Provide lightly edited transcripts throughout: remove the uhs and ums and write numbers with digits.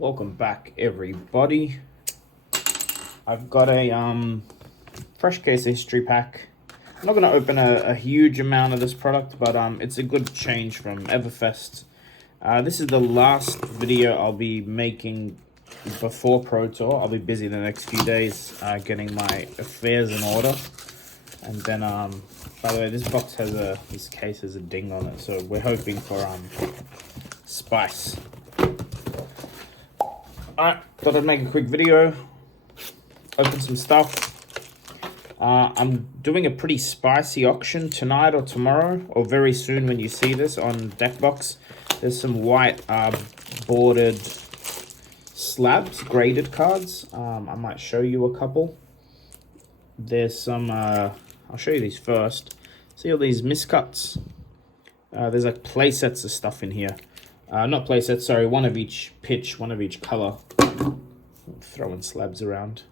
Welcome back, everybody. I've got a fresh case history pack. I'm not going to open a huge amount of this product, but it's a good change from Everfest. This is the last video I'll be making before Pro Tour. I'll be busy the next few days getting my affairs in order. And then, by the way, this case has a ding on it, so we're hoping for spice. Alright, thought I'd make a quick video, open some stuff. I'm doing a pretty spicy auction tonight or tomorrow, or very soon when you see this on Deckbox. There's some white bordered slabs, graded cards. I might show you a couple. There's some, I'll show you these first. See all these MISCUTS? There's like play sets of stuff in here. Not play sets, sorry, one of each pitch, one of each color. Throwing slabs around.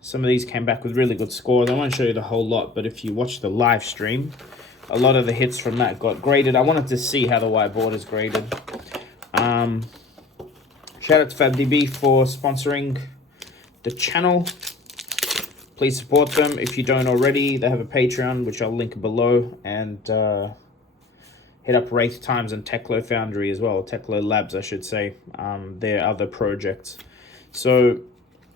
Some of these came back with really good scores. I won't show you the whole lot, but if you watch the live stream, a lot of the hits from that got graded. I wanted to see how the whiteboard is graded. Shout out to FABTCG for sponsoring the channel. Please support them if you don't already. They have a Patreon, which I'll link below, and hit up Wraith Times and Techlo Foundry as well, Techlo Labs, I should say, their other projects. So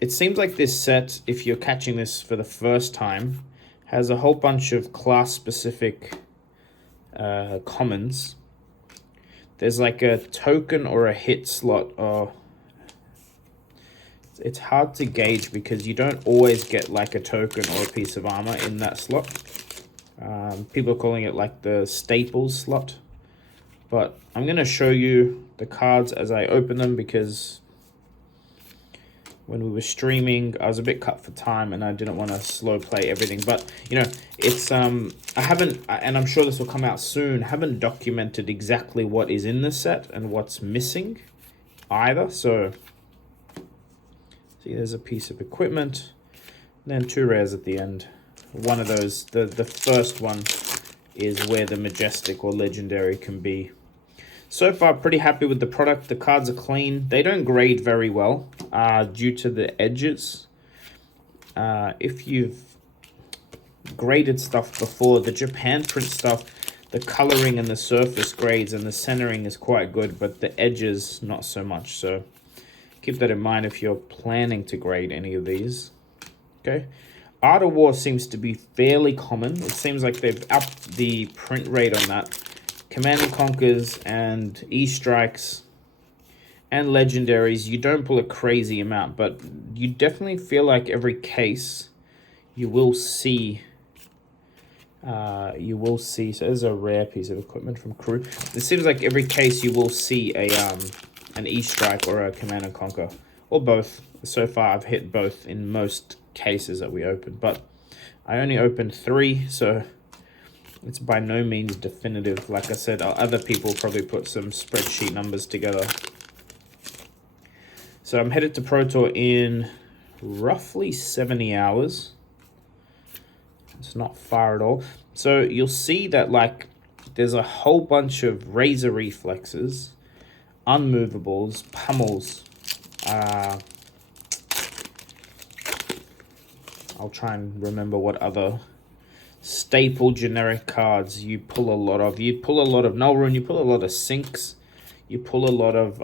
it seems like this set, if you're catching this for the first time, has a whole bunch of class-specific commons. There's like a token or a hit slot. It's hard to gauge because you don't always get like a token or a piece of armor in that slot. People are calling it like the staples slot, but I'm going to show you the cards as I open them because when we were streaming, I was a bit cut for time and I didn't want to slow play everything. But, you know, it's, I haven't, and I'm sure this will come out soon, haven't documented exactly what is in this set and what's missing either. So, see, there's a piece of equipment, and then 2 rares at the end. One of those, the first one is where the majestic or legendary can be. So far, pretty happy with the product. The cards are clean. They don't grade very well due to the edges. If you've graded stuff before, the Japan print stuff, the coloring and the surface grades and the centering is quite good, but the edges, not so much. So keep that in mind if you're planning to grade any of these. Okay. Art of War seems to be fairly common. It seems like they've upped the print rate on that. Command and Conquers and E-Strikes and Legendaries, you don't pull a crazy amount, but you definitely feel like every case you will see. So there's a rare piece of equipment from Crew. It seems like every case you will see an E-Strike or a Command and Conquer, or both. So far, I've hit both in most cases that we opened, but I only opened 3, so it's by no means definitive. Like I said, other people probably put some spreadsheet numbers together. So I'm headed to Pro Tour in roughly 70 hours. It's not far at all. So you'll see that like there's a whole bunch of Razor Reflexes, Unmovables, Pummels. I'll try and remember what other staple generic cards you pull a lot of. You pull a lot of Null Rune, you pull a lot of Sinks, you pull a lot of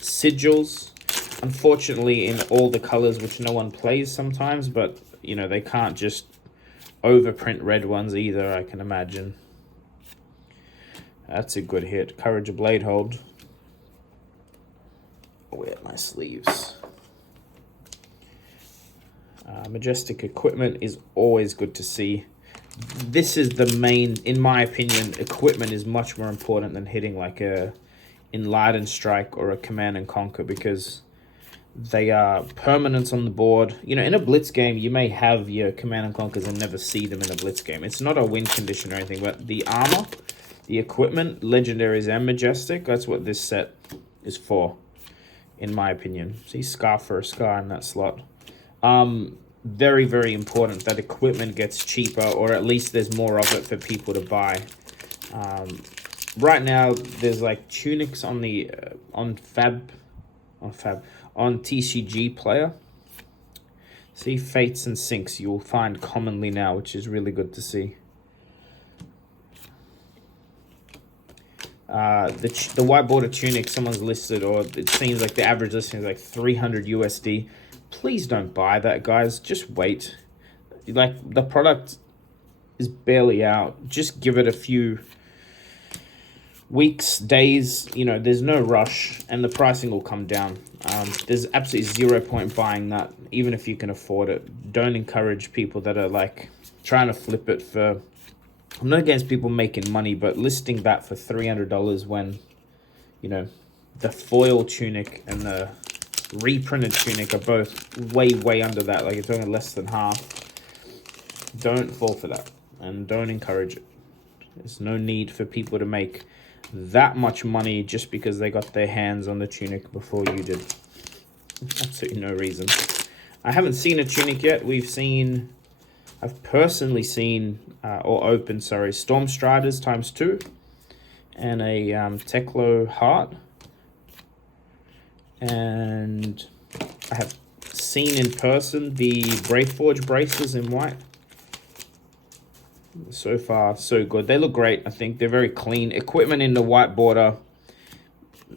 Sigils. Unfortunately, in all the colors, which no one plays sometimes, but, you know, they can't just overprint red ones either, I can imagine. That's a good hit. Courage of Bladehold. Wear my sleeves. Majestic equipment is always good to see. This is the main, in my opinion, equipment is much more important than hitting like a Enlightened Strike or a Command and Conquer because they are permanents on the board. You know, in a Blitz game, you may have your Command and Conquers and never see them in a Blitz game. It's not a win condition or anything, but the armor, the equipment, legendaries and majestic, that's what this set is for, in my opinion. See, Scar for a Scar in that slot. Very, very important that equipment gets cheaper, or at least there's more of it for people to buy. right now there's like tunics on the on TCG player. See, fates and sinks you'll find commonly now, which is really good to see. The white border tunic someone's listed, or it seems like the average listing is like 300 USD. Please don't buy that, guys. Just wait. Like, the product is barely out. Just give it a few weeks, days, you know, there's no rush, and the pricing will come down. There's absolutely 0 point buying that, even if you can afford it. Don't encourage people that are like trying to flip it for, I'm not against people making money, but listing that for $300 when, you know, the foil tunic and the reprinted tunic are both way under that. Like, it's only less than half. Don't fall for that, and don't encourage it. There's no need for people to make that much money just because they got their hands on the tunic before you did. Absolutely no reason. I haven't seen a tunic yet. I've personally seen, or opened, sorry, Storm Striders ×2 and a Teklo Heart. And I have seen in person the Braveforge braces in white. So far, so good. They look great. I think they're very clean. Equipment in the white border,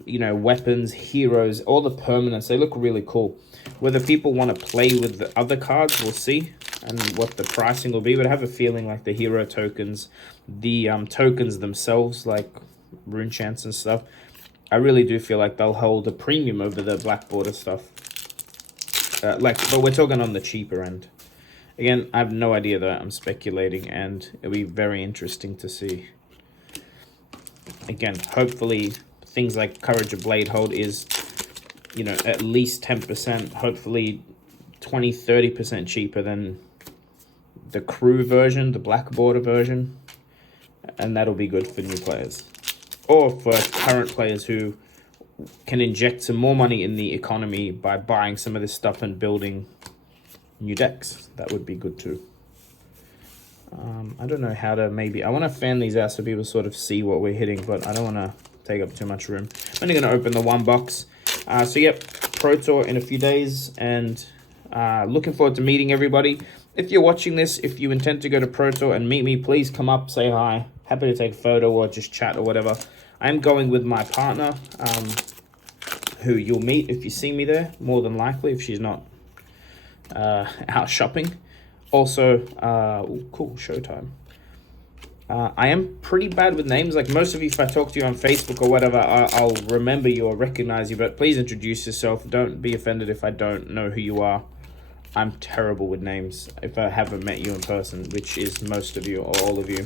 you know, weapons, heroes, all the permanents, they look really cool. Whether people want to play with the other cards, we'll see, and what the pricing will be. But I have a feeling like the hero tokens, the tokens themselves, like rune chants and stuff, I really do feel like they'll hold a premium over the black border stuff. But we're talking on the cheaper end. Again, I have no idea though. I'm speculating, and it'll be very interesting to see. Again, hopefully things like Courage of Bladehold is, you know, at least 10%, hopefully 20-30% cheaper than the crew version, the black border version, and that'll be good for new players, or for current players who can inject some more money in the economy by buying some of this stuff and building new decks. That would be good too. I don't know how to, maybe I want to fan these out so people sort of see what we're hitting, but I don't want to take up too much room. I'm only going to open the one box. So yep, Pro Tour in a few days, and looking forward to meeting everybody. If you're watching this, if you intend to go to Pro Tour and meet me, please come up, say hi. Happy to take a photo or just chat or whatever. I'm going with my partner, who you'll meet if you see me there, more than likely, if she's not out shopping. Also, cool, showtime. I am pretty bad with names. Like most of you, if I talk to you on Facebook or whatever, I'll remember you or recognize you, but please introduce yourself. Don't be offended if I don't know who you are. I'm terrible with names if I haven't met you in person, which is most of you or all of you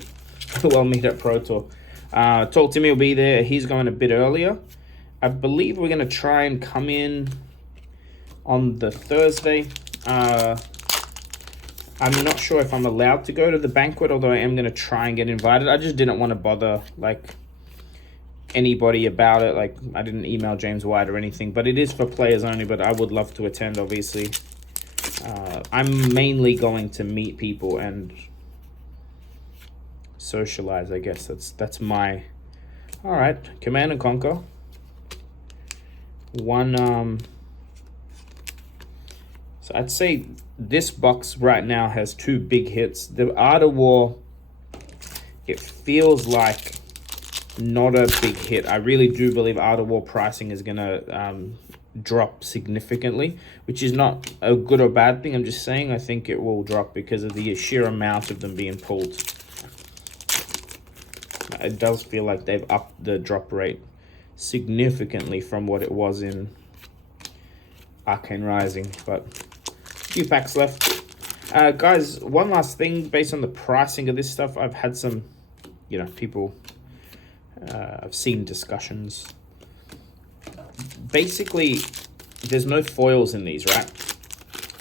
who I'll meet at Pro Tour. Talk to me will be there. He's going a bit earlier. I believe we're going to try and come in on the Thursday. I'm not sure if I'm allowed to go to the banquet, although I am going to try and get invited. I just didn't want to bother like anybody about it. Like, I didn't email James White or anything, but it is for players only, but I would love to attend, obviously. I'm mainly going to meet people and socialize, I guess. That's my... All right, Command and Conquer. One, so I'd say this box right now has 2 big hits. The Art of War, it feels like not a big hit. I really do believe Art of War pricing is going to drop significantly, which is not a good or bad thing. I'm just saying I think it will drop because of the sheer amount of them being pulled. It does feel like they've upped the drop rate significantly from what it was in Arcane Rising, but few packs left. Guys, one last thing based on the pricing of this stuff. I've had some, you know, people, I've seen discussions. Basically, there's no foils in these, right?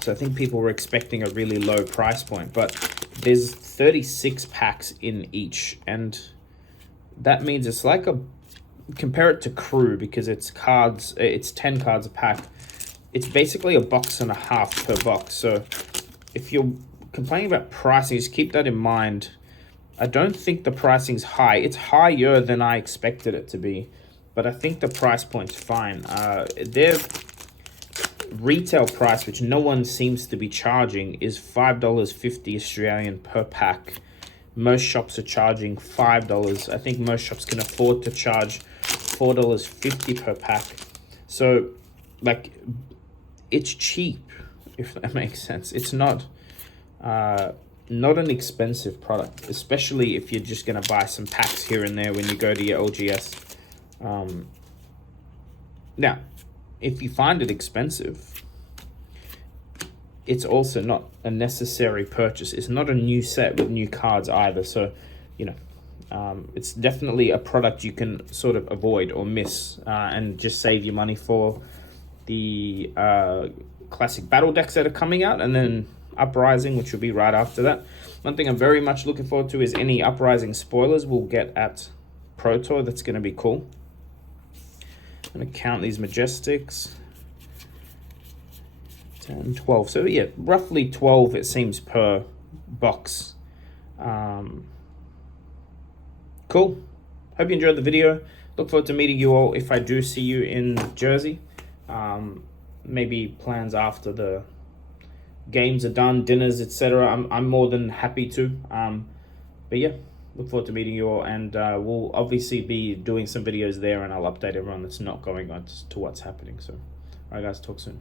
So I think people were expecting a really low price point, but there's 36 packs in each, and that means it's like a, compare it to Crew, because it's cards, it's 10 cards a pack. It's basically a box and a half per box. So if you're complaining about pricing, just keep that in mind. I don't think the pricing's high. It's higher than I expected it to be, but I think the price point's fine. Their retail price, which no one seems to be charging, is $5.50 Australian per pack. Most shops are charging $5. I think most shops can afford to charge $4.50 per pack. So, like, it's cheap, if that makes sense. It's not an expensive product, especially if you're just going to buy some packs here and there when you go to your LGS. Now, if you find it expensive, it's also not a necessary purchase. It's not a new set with new cards either. So, you know, it's definitely a product you can sort of avoid or miss and just save your money for the classic battle decks that are coming out, and then Uprising, which will be right after that. One thing I'm very much looking forward to is any Uprising spoilers we'll get at Pro Tour. That's going to be cool. I'm going to count these Majestics. 10, 12. So yeah, roughly 12 it seems per box. Cool. Hope you enjoyed the video. Look forward to meeting you all if I do see you in Jersey. Maybe plans after the games are done, dinners, etc. I'm more than happy to. But yeah, look forward to meeting you all, and we'll obviously be doing some videos there, and I'll update everyone that's not going on to what's happening. So, all right, guys, talk soon.